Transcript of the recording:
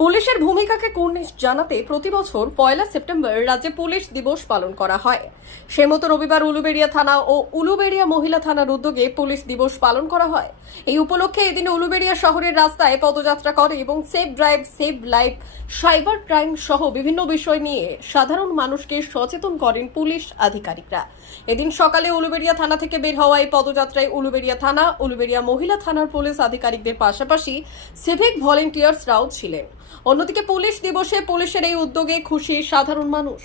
পুলিশের ভূমিকাকে কুর্নিশ জানাতে প্রতি বছর পয়লা সেপ্টেম্বর রাজ্যে পুলিশ দিবস পালন করা হয়। সে মতো রবিবার উলুবেড়িয়া থানা ও উলুবেড়িয়া মহিলা থানার উদ্যোগে পুলিশ দিবস পালন করা হয়। এই উপলক্ষে এদিন উলুবেড়িয়া শহরের রাস্তায় পদযাত্রা করে এবং safe drive save life, cyber crime সহ বিভিন্ন বিষয় নিয়ে সাধারণ মানুষকে সচেতন করেন পুলিশ আধিকারিকরা। এদিন সকালে উলুবেড়িয়া থানা থেকে বের হওয়া এই পদযাত্রায় উলুবেড়িয়া থানা, উলুবেড়িয়া মহিলা থানার পুলিশ আধিকারিকদের পাশাপাশি সিভিক ভলেন্টিয়ার্সরাও ছিলেন। অন্যদিকে পুলিশ দিবসে পুলিশের এই উদ্যোগে খুশি সাধারণ মানুষ।